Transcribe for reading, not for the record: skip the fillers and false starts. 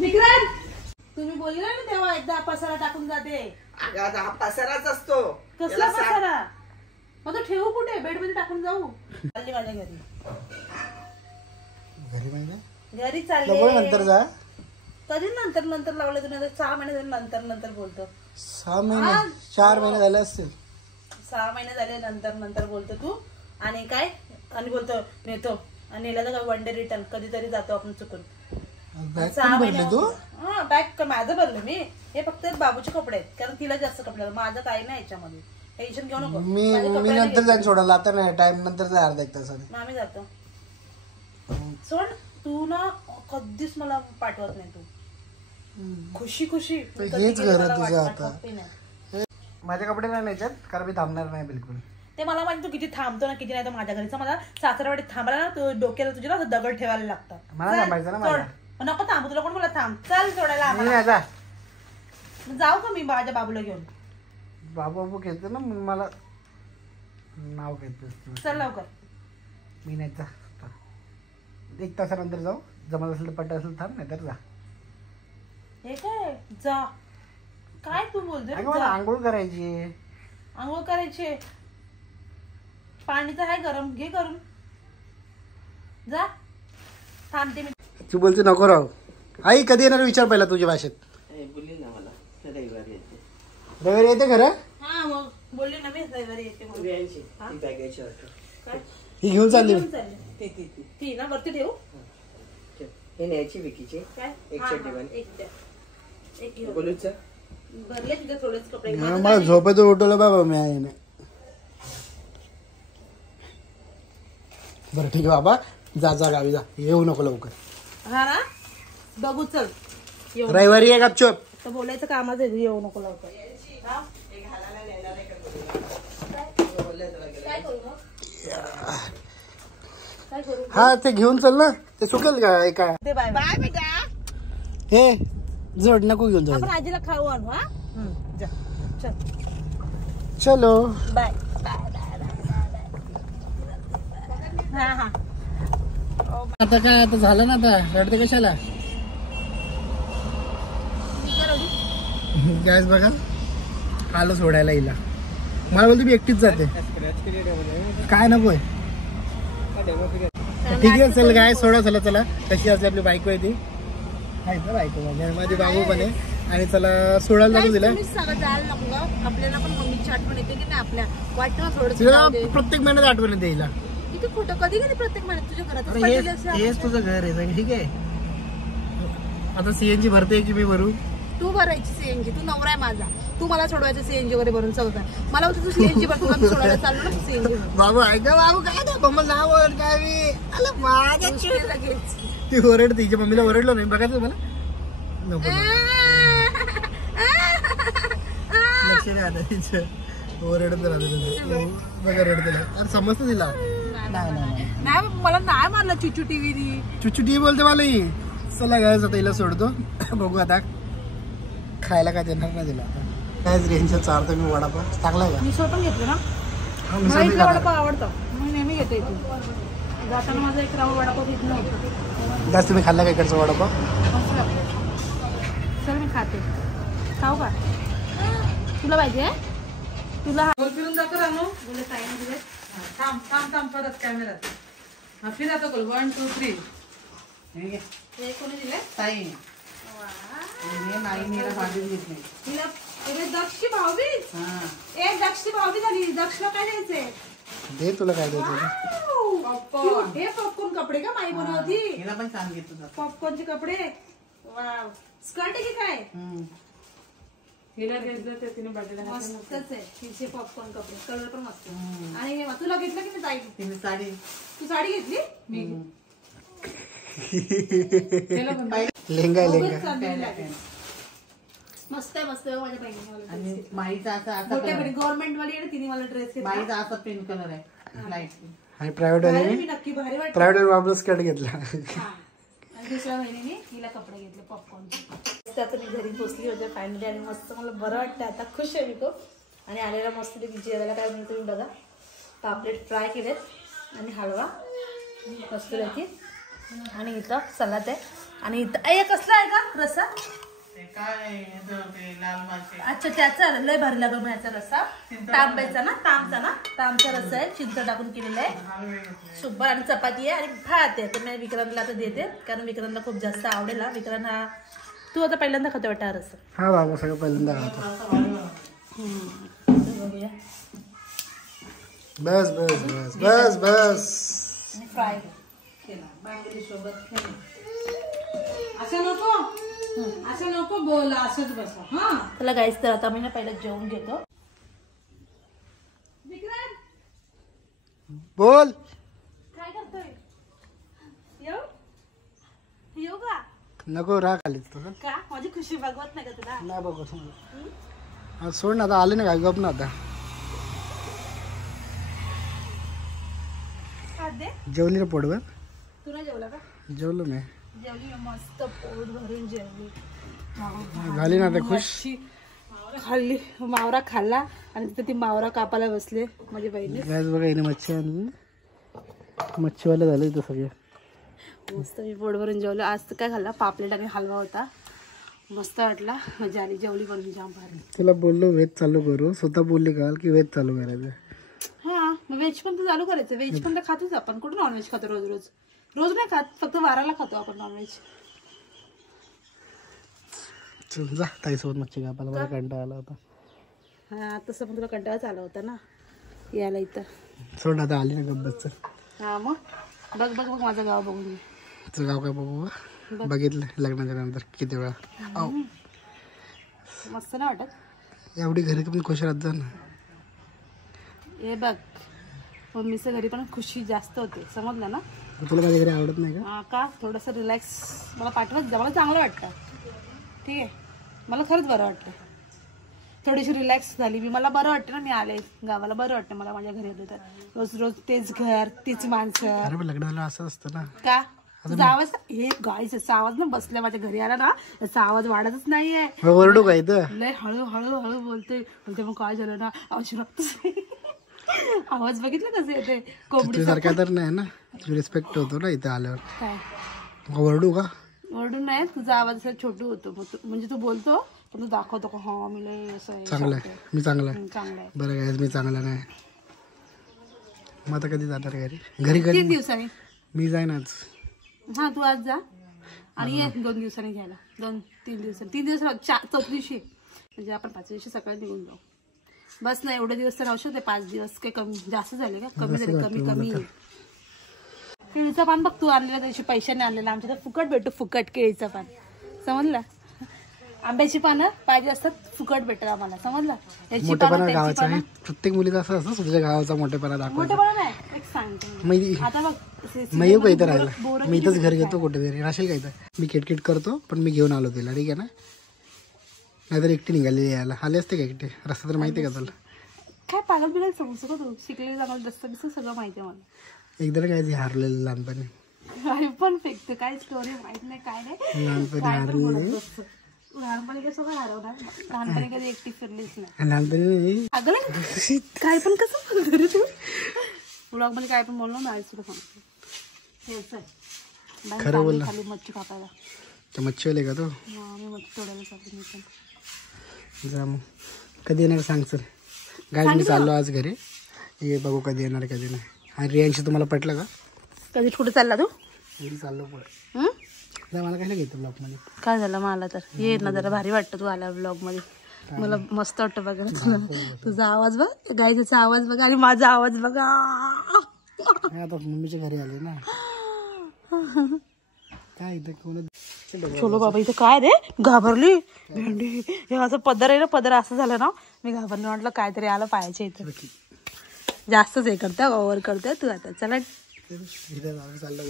विक्रांत तुम्ही बोलले ना तेव्हा एकदा पसारा टाकून जाते. अगं हा पसाराच असतो. कसला पसारा? मग तो ठेवू कुठे? बेड मध्ये टाकून जाऊ. चालली माझ्या घरी. घरी म्हणजे घरी चालले. नंतर जा. कधी नंतर नंतर लावले तुम्ही? 6 महिने झाले नंतर नंतर बोलतो. 6 महिने 4 महिने झाले असतील. 6 महिने झाले नंतर नंतर बोलतो तू. आणि काय आणि बोलतो नेतो आणि नेला तर वन डे रिटर्न कधीतरी जातो आपण चुकून. बॅग पण भरले तू? हा बॅग माझं भरलं मी. हे फक्त बाबूचे कपडे आहेत कारण तिला जास्त कपडे. माझं काही नाही याच्यामध्ये. टेन्शन घेऊ नको. मी नंतर जाईन सोडायला. आता नाही टाइम नंतर जा अर्धा एक तासाने. आम्ही जातो. सोड तू ना कधीच मला पाठवत नाही तू. खुशी खुशी हेच घर तुझं आता. माझे कपडे नाही न्यायच्यात कारण मी थांबणार नाही बिलकुल. ते मला माहिती तू किती थांबतो ना किती नाही. तर माझ्या घरीचा मला सासरवाडीत थांबायला ना तू डोक्याला तुझ्या ना दगड ठेवायला लागतं. मला थांबायचं ना माझ्या. नको थांबू. तुला कोण बोला थांब. चल सोडायला. जाऊ का मी माझ्या बाबूला घेऊन? बाबू घेतो ना मला नाव घेतो. चल लवकर. मी नाही जा. 1 तासानंतर जाऊ. जमत असेल तर पट्ट असेल थांब नाही तर जा. हे काय जा काय तू बोलतोय? मला आंघोळ करायची. आंघोळ करायची? पाणी तर आहे गरम. घे करून. जा थांबते मी. तू बोलते नको राहू. आई कधी येणार विचार पहिला तुझ्या भाषेत. बोलली ना मला रविवारी येते. रविवारी येते खरं? हा मग बोलली ना मी रविवारी येते. ही घेऊन चालली. ती ना वरती ठेवू. हे न्यायची विकीची काय? एक चड्डी बन. एक घेऊ. बोलूचा भरले तिथे थोडेच कपडे. मला झोपेत उठवलं बाबा मी आईने. बरं ठीक आहे बाबा. जा जा गावी जा. येऊ नको लवकर. हा ना बघू चल. रविवारी आहे गपचूप. तर बोलायचं कामाच आहे. येऊ नको लवकर. हा ते घेऊन चल ना. ते सुकेल का एका. बाय बाय बेटा. हे जड नको घेऊन जाऊ. आपण आजीला खाऊ आणू. हा जा चल. चलो बाय. हा हा. आता काय आता झालं ना. आता रडते कशाला? गॅस बघा आलो सोडायला हिला. मला बोलतो मी एकटीच जाते. काय नकोय. ठीक आहे चल गाय सोडा. चला चला. कशी असते आपली बायको आहे ती. आहे ना बायको माझी बाबू पण आहे. आणि चला सोडायला जातो तिला. आपल्याला पण मम्मीची आठवण येते की नाही. आपल्या वाटतं थोडं प्रत्येक महिन्यात आठवण येते हिला. किती खोटं. कधी कधी प्रत्येक महिन्यात तुझ्या घरात. हेच तुझं घर आहे. ठीक आहे. आता सीएनजी भरते की मी भरू? तू भरायची सीएनजी. तू नवरा आहे माझा. तू मला सोडवायचं सीएनजी वगैरे भरून सगळं. मला होतं तू सीएनजी भर. तुला मी सोडायला चाललो ना सीएनजी. बाबू ऐका बाबू काय नाव काय मी माझ्या लगेच ती ओरडते. तिच्या मम्मीला ओरडलो नाही बघायचं मला. नको लक्ष नाही आता तिचं. ओरडत राहते बघा रडते. अरे समजतं तिला. नाही मला नाही मारला चुचू टीव्ही. चुचू टीव्ही बोलते मला ही. चला गायच आता हिला सोडतो. बघू आता खायला काय देणार ना तिला. काय रेंजचा चारतो मी वडापाव. चांगला का? मिसळ पण घेतलं ना. मला इथला वडापाव आवडतो. मी नेहमी घेतो इथून. जाताना माझा एक राऊंड वडापाव घेतला होता. जास्त तुम्ही खाल्ला का इकडचा वडापाव? चल मी खाते. खाऊ का? तुला पाहिजे? तुला फिरून जातो रानू. बोले टाइम दिले. थांब थांब थांब. परत कॅमेरात. हा फिर आता बोल 1 2 3. हे कोणी दिले? ताई. दक्षी भाऊबीज. दक्षी भाऊबीज झाली. दक्षला काय द्यायचंय? दे तुला काय द्यायचं. हे पॉपकॉर्न कपडे का माई बनवती. हिला पण सांगितलं पॉपकॉर्नचे कपडे. वाव. स्कर्ट आहे की काय? हिला घेतलं ते तिने बर्थडे मस्तच आहे. तिचे पॉपकॉर्न कपडे. कलर पण मस्त. आणि तुला घेतलं की नाही ताई? तिने साडी. तू साडी घेतली? मी लेंगा लेंगा मस्त आहे मस्त आहे. माझ्या बहिणीने आणि माईचा असा गव्हर्नमेंट वाली आहे तिने मला ड्रेस घेतला. माईचा असा पिंक कलर आहे लाईट. आणि प्रायव्हेट वाले नक्की भारी वाटत. प्रायव्हेट वापरून स्कर्ट घेतला. आणि दुसऱ्या बहिणीने हिला कपडे घेतले पॉपकॉर्नचे. आता मी घरी पोचली होते फायनली. आणि मस्त मला बरं वाटतं आता. खुश आहे मी खूप. आणि आलेला मस्त जेवायला काय म्हणतो तुम्ही बघा. पापलेट फ्राय केलेत आणि हलवा मस्त पैकी. आणि इथं सलाद आहे. आणि कसला आहे का रस्सा? अच्छा त्याचा लय भारी लागल मग याचा रस्सा. तांब्याचा ना, तांबचा रस्सा आहे, चिंच टाकून केलेला आहे. सुब्बर आणि चपाती आहे आणि भात आहे. तर मी विक्रांतला आता देते कारण विक्रांतला खूप जास्त आवडेल. विक्रांत हा तू आता पहिल्यांदा खातो वाटतं हा रस्सा? हा बाबा सगळं पहिल्यांदा खातो. बस बस बस बस बस. फ्राय असं नको बोल, असंच बसा. हा त्याला गाईस. तर आता मी ना पहिलं जेवून घेतो. बोल. काय करतोय? येऊ का? नको राग आली तुझं का माझी खुशी बघवत नाही का तुला? नाही बघ सोड ना आता. आले ना काय गप ना आता. जेवली रे पोटभर? तू नाही जेवला का? जेवलो मी. जेवली मस्त पोट भरून जेवली. झाली ना ते खुश. खाल्ली मावरा खाल्ला आणि तिथे ती मावरा कापायला बसले माझी बहिणी. गॅस बघा हिने मच्छी आणली. मच्छीवाले झाले इथं सगळे. मस्त मी पोट भरून जेवलं. आज तर काय खाल्ला पापलेट आणि हलवा होता. मस्त वाटला. मजा आली. जेवली पण जाम भारी. तुला बोललो व्हेज चालू करू, स्वतः बोलली काल की व्हेज चालू करायचं. हा मग व्हेज पण तर चालू करायचं. व्हेज पण तर खातोच आपण. कुठं नॉनव्हेज खातो रोज रोज? रोज नाही खात, फक्त वाराला खातो आपण नॉनव्हेज. चल जा ताईसोबत मच्छी कापायला. मला कंटाळा आला होता. हा तसं पण तुला कंटाळाच आला होता ना यायला इथं. सोड आता. आली ना गब्बत. चल हा मग बघ बघ बघ माझं गाव बघून. तुझं गाव काय बघू? बघितलं लग्नाच्या नंतर किती वेळा. मस्त नाही वाटत? एवढी घरी पण खुश राहत जा ना. हे बघ मम्मीच्या घरी पण खुशी जास्त होते, समजलं ना? तुला माझ्या घरी आवडत नाही का? हा का? थोडंसं रिलॅक्स मला पाठवत जा. मला चांगलं वाटतं. ठीक आहे, मला खरंच बरं वाटतं. थोडीशी रिलॅक्स झाली मी. मला बरं वाटतं ना. मी आले गावाला, बरं वाटतं मला माझ्या घरी आले तर. रोज रोज तेच घर, तीच माणसं. अरे पण लग्नाला असं असतं ना. का तुझा आवाज? हे गाईचा आवाज ना बसल्या माझ्या घरी आला ना, त्याचा आवाज वाढतच नाहीये. ओरडू का इथं? लय हळू हळू हळू बोलते. मग काय झालं ना आवाज बघितलं कसं येते कोंबडी सारखा तर नाही ना. तुझी रिस्पेक्ट होतो ना इथं आल्यावर. काय ओरडू का? ओरडून नाही. तुझा आवाज असा छोटू होतो. म्हणजे तू बोलतो पण तू दाखवतो का हा मी लय असं आहे. चांगला आहे. मी चांगला आहे. चांगला आहे. बरं काय मी चांगला नाही. मग आता कधी जाणार घरी? घरी कधी? 3 दिवसांनी मी जाईन आज. हा तू आज जा आणि ये 2 दिवसांनी घ्यायला. 2-3 दिवसांनी. 3 दिवस 4 दिवशी म्हणजे आपण 5 दिवशी सकाळी निघून जाऊ. बस ना एवढे दिवस तर राहू शकते. 5 दिवस काही कमी जास्त झाले का? कमी झाले. कमी केळीचं पान बघ तू आणलेला त्याची पैशाने आणलेला. आमच्या तर फुकट भेटतो. फुकट केळीचं पान, समजलं? आंब्याची पानं पाहिजे असतात फुकट भेटत आम्हाला, समजलं? मोठेपणा गावाचा आहे. प्रत्येक मुलीचा असं असतं तुझ्या गावाचा मोठेपणा दाखवायचा. मोठेपणा नाही. एक सांगते आता बघ. मी येऊ का इथं राहायला? मी इथंच घर घेतो कुठेतरी. राहशील का इथं? मी किटकिट करतो पण मी घेऊन आलो तिला. ठीक आहे ना? नाहीतर एकटी निघाली यायला. आले असते का एकटे? रस्ता तर माहिती आहे का तुला? काय पागल बिगल समजतो का तू? शिकलेली चांगलं रस्ता बिस्ता सगळं माहिती आहे मला. एकदा काय हारलेलं लहानपणी. काय पण फेकते. काय स्टोरी माहित नाही काय नाही. लहानपणी हारलेलं. लहानपणी कसं काय हरवणार? लहानपणी कधी एकटी फिरलीच नाही. लहानपणी अगं काय पण कसं बोलतो रे तू? ब्लॉग मध्ये काय पण बोललो ना तुला सांगतो. हेच आहे. खरं बोल ना. खाली मच्छी कापायला. तर मच्छीवाले का तू? मी मच्छी तोडायला चालते मी पण. जा मग. कधी येणार सांग सर. गाडी मी चाललो आज घरी. ये बघू कधी येणार कधी नाही. आणि रियांशी तुम्हाला पटलं का? कधी कुठे चालला तू? घरी चाललो पुढे. मला काय घेतो ब्लॉग मध्ये. काय झालं मला तर ये ना जरा भारी वाटतं तू आला ब्लॉग मध्ये. मला मस्त वाटतं बघा तुला. तुझा आवाज बघ, गायचा आवाज बघा आणि माझा आवाज बघा. आता मम्मीच्या घरी आले ना. काय इथं कोण? चलो बाबा इथं काय रे? घाबरली भेंडी. हे असं पदर आहे ना, पदर असं झालं ना मी घाबरली. म्हटलं काहीतरी आलं पायाच्या इथं. जास्तच हे करते ओव्हर करते तू आता. चला चाललं